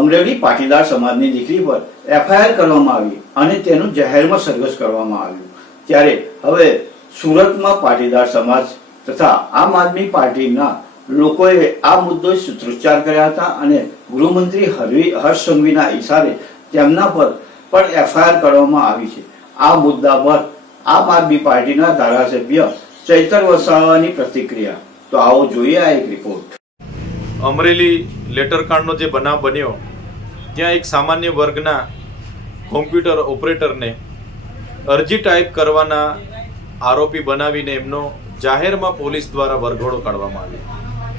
અમરેલી પાટીદાર સમાજની દીકરી પર એફઆઈઆર કરવામાં આવી અને તેનું જાહેરમાં સરઘસ કરવામાં આવ્યું. ત્યારે હવે સુરતમાં પાટીદાર સમાજ તથા આમ આદમી પાર્ટીના લોકોએ આ મુદ્દો સૂત્રોચ્ચાર કર્યા હતા અને ગૃહમંત્રી હરવી, હર્ષ સંઘવીના ઇશારે તેમના પર પણ એફઆઈઆર કરવામાં આવી છે. આ મુદ્દા પર આમ આદમી પાર્ટીના ધારાસભ્ય ચૈતર વસાવાની પ્રતિક્રિયા. તો આવો જોઈએ આ એક રિપોર્ટ અમરેલી લેટરકાંડનો જે બનાવ બન્યો ત્યાં એક સામાન્ય વર્ગના કોમ્પ્યુટર ઓપરેટરને અરજી ટાઈપ કરવાના આરોપી બનાવીને એમનો જાહેરમાં પોલીસ દ્વારા વરઘોડો કાઢવામાં આવ્યો.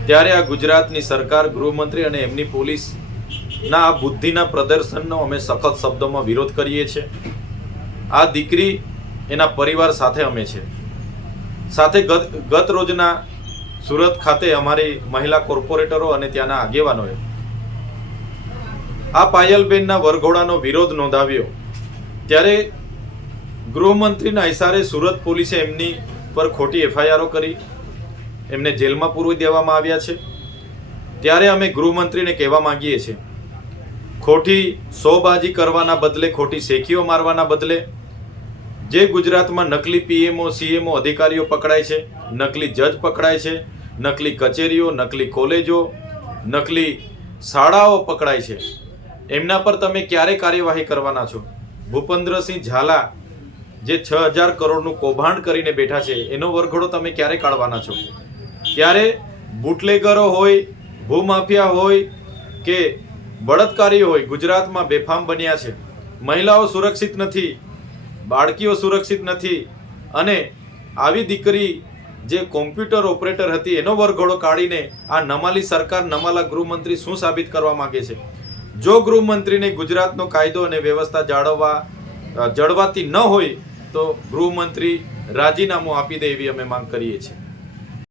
ત્યારે આ ગુજરાતની સરકાર, ગૃહમંત્રી અને એમની પોલીસના આ બુદ્ધિના પ્રદર્શનનો અમે સખત શબ્દોમાં વિરોધ કરીએ છીએ. આ દીકરી એના પરિવાર સાથે અમે છે. સાથે ગત ગત રોજના સુરત ખાતે અમારી મહિલા કોર્પોરેટરો અને ત્યાંના આગેવાનોએ આ પાયલબેનના વરઘોડાનો વિરોધ નોંધાવ્યો. ત્યારે ગૃહમંત્રીના ઇશારે સુરત પોલીસે એમની પર ખોટી એફઆઈઆરો કરી, એમને જેલમાં પૂરવી દેવામાં આવ્યા છે. ત્યારે અમે ગૃહમંત્રીને કહેવા માંગીએ છીએ, ખોટી સોબાજી કરવાના બદલે ખોટી શેખીઓ મારવાના બદલે જે ગુજરાતમાં નકલી પીએમઓ, સીએમઓ અધિકારીઓ પકડાય છે, નકલી જજ પકડાય છે, નકલી કચેરીઓ, નકલી કોલેજો, નકલી શાળાઓ પકડાય છે એમના પર તમે ક્યારે કાર્યવાહી કરવાના છો? ભૂપેન્દ્રસિંહ ઝાલા, જે છ હજાર કરોડનું કૌભાંડ કરીને બેઠા છે, એનો વરઘોડો તમે ક્યારે કાઢવાના છો? ત્યારે બુટલેગરો હોય, ભૂમાફિયા હોય કે બળાત્કારીઓ હોય, ગુજરાતમાં બેફામ બન્યા છે. મહિલાઓ સુરક્ષિત નથી, બાળકીઓ સુરક્ષિત નથી અને આવી દીકરી જે કોમ્પ્યુટર ઓપરેટર હતી, એનો વરઘોડો કાઢીને આ નમાલી સરકાર, નમાલા ગૃહમંત્રી શું સાબિત કરવા માગે છે? જો ગૃહમંત્રીને ગુજરાતનો કાયદો અને વ્યવસ્થા જાળવવા જળવાતી ન હોય, તો ગૃહમંત્રી રાજીનામું આપી દે એવી અમે માંગ કરીએ છીએ.